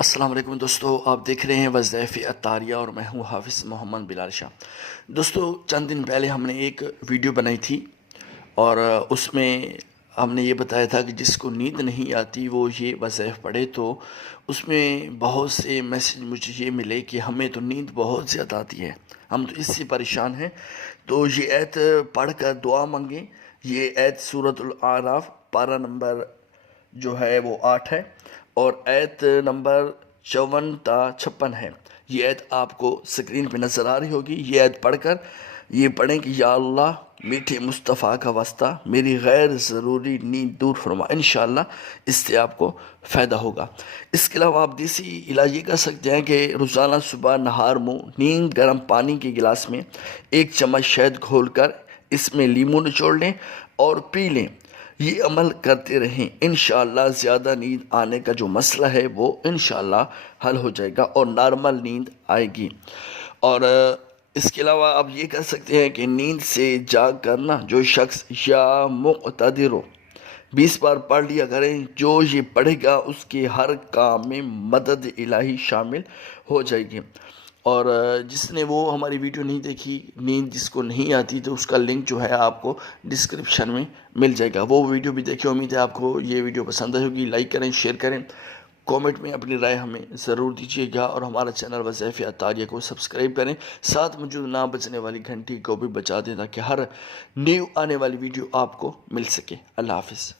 السلام علیکم دوستو، آپ دیکھ رہے ہیں وظائف عطاریہ اور میں ہوں حافظ محمد بلال شاہ۔ دوستو، چند دن پہلے ہم نے ایک ویڈیو بنائی تھی اور اس میں ہم نے یہ بتایا تھا کہ جس کو نیند نہیں آتی وہ یہ وظائف پڑھے، تو اس میں بہت سے میسج مجھے یہ ملے کہ ہمیں تو نیند بہت زیادہ آتی ہے، ہم تو اس سے پریشان ہیں۔ تو یہ آیت پڑھ کر دعا مانگیں۔ یہ آیت سورۃ الاعراف پارہ نمبر جو ہے وہ 8 ہے اور آیت نمبر 54 تا 56 ہے۔ یہ آیت آپ کو سکرین پہ نظر آ رہی ہوگی۔ یہ آیت پڑھ کر یہ پڑھیں کہ یا اللہ، میٹھے مصطفیٰ کا واسطہ میری غیر ضروری نیند دور فرما، انشاءاللہ اس سے آپ کو فائدہ ہوگا۔ اس کے علاوہ آپ دیسی علاج یہ کر سکتے ہیں کہ روزانہ صبح نہار منہ نیند گرم پانی کے گلاس میں 1 چمچ شہد گھول کر اس میں لیموں نچوڑ لیں اور پی لیں۔ یہ عمل کرتے رہیں، انشاءاللہ زیادہ نیند آنے کا جو مسئلہ ہے وہ انشاءاللہ حل ہو جائے گا اور نارمل نیند آئے گی۔ اور اس کے علاوہ آپ یہ کر سکتے ہیں کہ نیند سے جاگ کرنا جو شخص یا مقتدر ہو 20 بار پڑھ لیا کریں، جو یہ پڑھے گا اس کے ہر کام میں مدد الہی شامل ہو جائے گی۔ اور جس نے وہ ہماری ویڈیو نہیں دیکھی، نیند جس کو نہیں آتی، تو اس کا لنک جو ہے آپ کو ڈسکرپشن میں مل جائے گا، وہ ویڈیو بھی دیکھیں۔ امید ہے آپ کو یہ ویڈیو پسند آئی ہوگی۔ لائک کریں، شیئر کریں، کومنٹ میں اپنی رائے ہمیں ضرور دیجیے گا اور ہمارا چینل وظائف عطاریہ کو سبسکرائب کریں، ساتھ موجود نہ بجنے والی گھنٹی کو بھی بجا دیں تاکہ ہر نیو آنے والی ویڈیو آپ کو مل سکے۔ اللہ حافظ۔